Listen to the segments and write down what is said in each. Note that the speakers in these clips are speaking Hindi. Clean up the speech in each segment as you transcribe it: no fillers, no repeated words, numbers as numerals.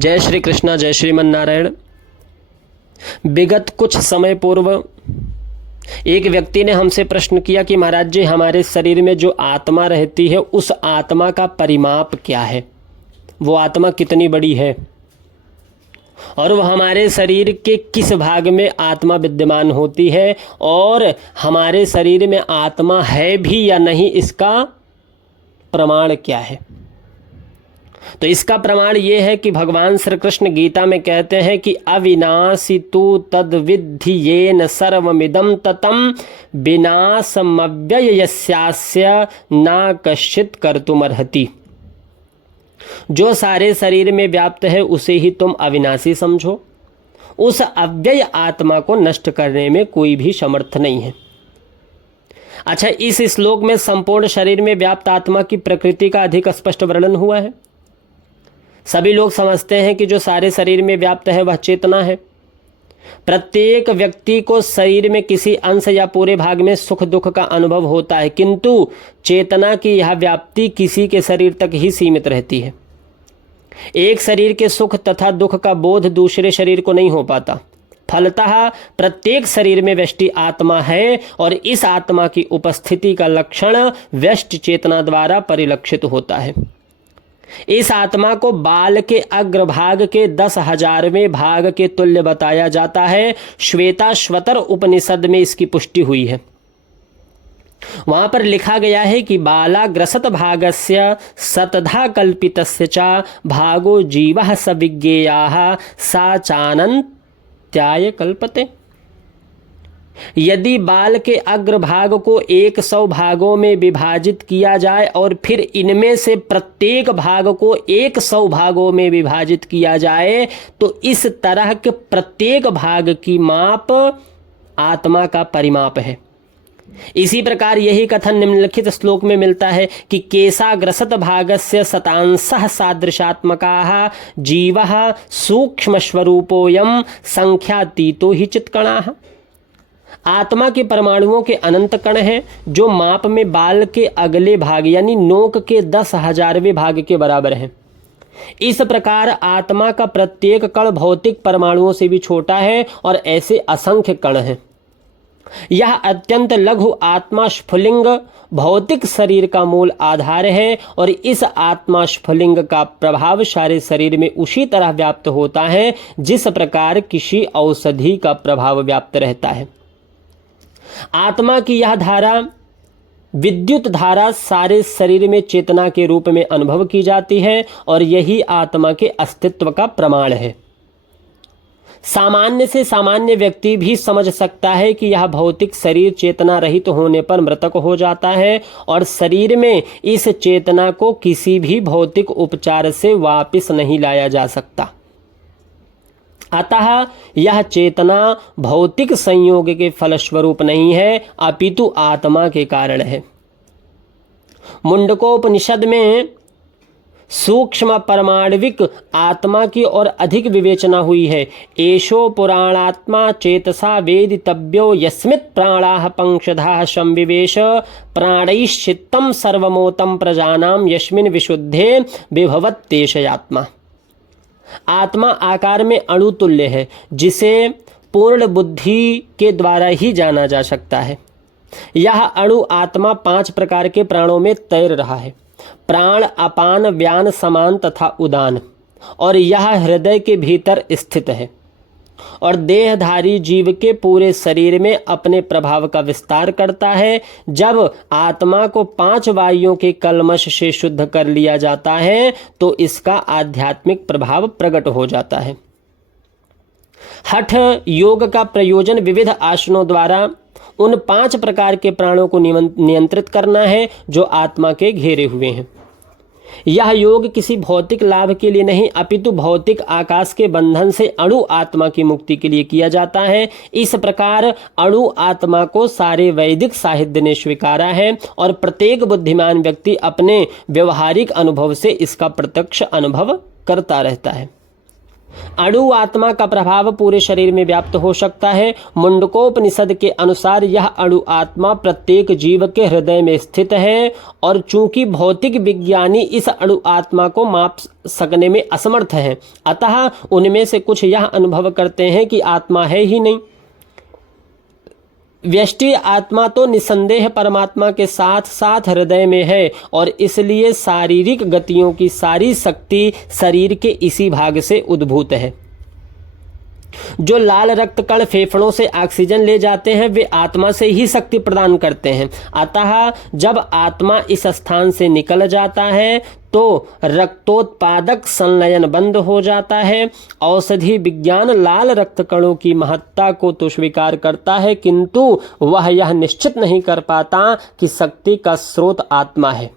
जय श्री कृष्णा, जय श्रीमन नारायण। विगत कुछ समय पूर्व एक व्यक्ति ने हमसे प्रश्न किया कि महाराज जी, हमारे शरीर में जो आत्मा रहती है उस आत्मा का परिमाप क्या है, वो आत्मा कितनी बड़ी है और वह हमारे शरीर के किस भाग में आत्मा विद्यमान होती है और हमारे शरीर में आत्मा है भी या नहीं, इसका प्रमाण क्या है। तो इसका प्रमाण ये है कि भगवान श्री कृष्ण गीता में कहते हैं कि अविनाशी तु तद विद्धि येन सर्वमिदं ततं विनाशमव्यय यस्यास्य न कश्चित् कर्तुमर्हति। जो सारे शरीर में व्याप्त है उसे ही तुम अविनाशी समझो, उस अव्यय आत्मा को नष्ट करने में कोई भी समर्थ नहीं है। अच्छा, इस श्लोक में संपूर्ण शरीर में व्याप्त आत्मा की प्रकृति का अधिक स्पष्ट वर्णन हुआ है। सभी लोग समझते हैं कि जो सारे शरीर में व्याप्त है वह चेतना है। प्रत्येक व्यक्ति को शरीर में किसी अंश या पूरे भाग में सुख दुख का अनुभव होता है, किंतु चेतना की यह व्याप्ति किसी के शरीर तक ही सीमित रहती है। एक शरीर के सुख तथा दुख का बोध दूसरे शरीर को नहीं हो पाता। फलतः प्रत्येक शरीर में व्यष्टि आत्मा है और इस आत्मा की उपस्थिति का लक्षण व्यष्टि चेतना द्वारा परिलक्षित होता है। इस आत्मा को बाल के अग्रभाग के 10,000वें भाग के तुल्य बताया जाता है। श्वेताश्वतर उपनिषद में इसकी पुष्टि हुई है। वहां पर लिखा गया है कि बालाग्रसत भागस्य सतधा कल्पितस्य च भागो जीवः स विज्ञेयः सा चानन्त्याय कल्पते। यदि बाल के अग्रभाग को 100 भागों में विभाजित किया जाए और फिर इनमें से प्रत्येक भाग को 100 भागों में विभाजित किया जाए तो इस तरह के प्रत्येक भाग की माप आत्मा का परिमाप है। इसी प्रकार यही कथन निम्नलिखित श्लोक में मिलता है कि केशाग्रसत भागस्य शतांशः सादृशात्मकाः जीवः सूक्ष्म स्वरूपोऽयं संख्यातीतो हि चित्कणाः। आत्मा के परमाणुओं के अनंत कण हैं जो माप में बाल के अगले भाग यानी नोक के 10,000वें भाग के बराबर हैं। इस प्रकार आत्मा का प्रत्येक कण भौतिक परमाणुओं से भी छोटा है और ऐसे असंख्य कण हैं। यह अत्यंत लघु आत्मा स्फुलिंग भौतिक शरीर का मूल आधार है और इस आत्मा स्फुलिंग का प्रभाव सारे शरीर में उसी तरह व्याप्त होता है जिस प्रकार किसी औषधि का प्रभाव व्याप्त रहता है। आत्मा की यह धारा विद्युत धारा सारे शरीर में चेतना के रूप में अनुभव की जाती है और यही आत्मा के अस्तित्व का प्रमाण है। सामान्य से सामान्य व्यक्ति भी समझ सकता है कि यह भौतिक शरीर चेतना रहित होने पर मृतक हो जाता है और शरीर में इस चेतना को किसी भी भौतिक उपचार से वापस नहीं लाया जा सकता। अतः यह चेतना भौतिक संयोग के फलस्वरूप नहीं है अपितु आत्मा के कारण है। मुंडकोपनिषद में सूक्ष्म परमाणविक आत्मा की ओर अधिक विवेचना हुई है। एषो पुराणात्मा चेतसा वेदितव्यो यस्मित् प्राणाः पंक्षधाः संविवेश प्राणैश्चित्तं सर्वमोतं प्रजानां यस्मिन् विशुद्धे विभवत्येषयात्मा। आत्मा आकार में अणु तुल्य है जिसे पूर्ण बुद्धि के द्वारा ही जाना जा सकता है। यह अणु आत्मा 5 प्रकार के प्राणों में तैर रहा है। प्राण, अपान, व्यान, समान तथा उदान, और यह हृदय के भीतर स्थित है और देहधारी जीव के पूरे शरीर में अपने प्रभाव का विस्तार करता है। जब आत्मा को 5 वायुओं के कल्मश से शुद्ध कर लिया जाता है तो इसका आध्यात्मिक प्रभाव प्रकट हो जाता है। हठ योग का प्रयोजन विविध आसनों द्वारा उन 5 प्रकार के प्राणों को नियंत्रित करना है जो आत्मा के घेरे हुए हैं। यह योग किसी भौतिक लाभ के लिए नहीं अपितु भौतिक आकाश के बंधन से अणु आत्मा की मुक्ति के लिए किया जाता है। इस प्रकार अणु आत्मा को सारे वैदिक साहित्य ने स्वीकारा है और प्रत्येक बुद्धिमान व्यक्ति अपने व्यवहारिक अनुभव से इसका प्रत्यक्ष अनुभव करता रहता है। अणु आत्मा का प्रभाव पूरे शरीर में व्याप्त हो सकता है। मुंडकोपनिषद के अनुसार यह अणु आत्मा प्रत्येक जीव के हृदय में स्थित है और चूंकि भौतिक विज्ञानी इस अणु आत्मा को माप सकने में असमर्थ हैं, अतः उनमें से कुछ यह अनुभव करते हैं कि आत्मा है ही नहीं। व्यष्टि आत्मा तो निसंदेह परमात्मा के साथ साथ हृदय में है और इसलिए शारीरिक गतियों की सारी शक्ति शरीर के इसी भाग से उद्भूत है। जो लाल रक्त कण फेफड़ों से ऑक्सीजन ले जाते हैं वे आत्मा से ही शक्ति प्रदान करते हैं। अतः जब आत्मा इस स्थान से निकल जाता है तो रक्तोत्पादक संलयन बंद हो जाता है। औषधि विज्ञान लाल रक्त कणों की महत्ता को तो स्वीकार करता है, किंतु वह यह निश्चित नहीं कर पाता कि शक्ति का स्रोत आत्मा है।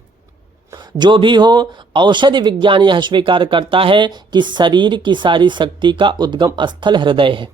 जो भी हो, औषधि विज्ञान यह स्वीकार करता है कि शरीर की सारी शक्ति का उद्गम स्थल हृदय है।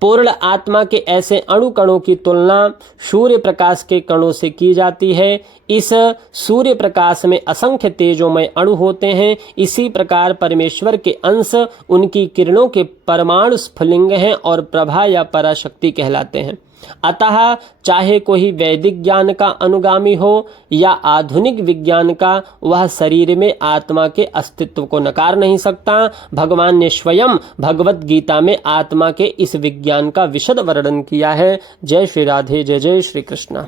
पूर्ण आत्मा के ऐसे अणु कणों की तुलना सूर्य प्रकाश के कणों से की जाती है। इस सूर्य प्रकाश में असंख्य तेजोमय अणु होते हैं। इसी प्रकार परमेश्वर के अंश उनकी किरणों के परमाणु स्फुलिंग हैं और प्रभा या पराशक्ति कहलाते हैं। अतः चाहे कोई वैदिक ज्ञान का अनुगामी हो या आधुनिक विज्ञान का, वह शरीर में आत्मा के अस्तित्व को नकार नहीं सकता। भगवान ने स्वयं भगवत गीता में आत्मा के इस विज्ञान का विशद वर्णन किया है। जय श्री राधे, जय जय श्री कृष्ण।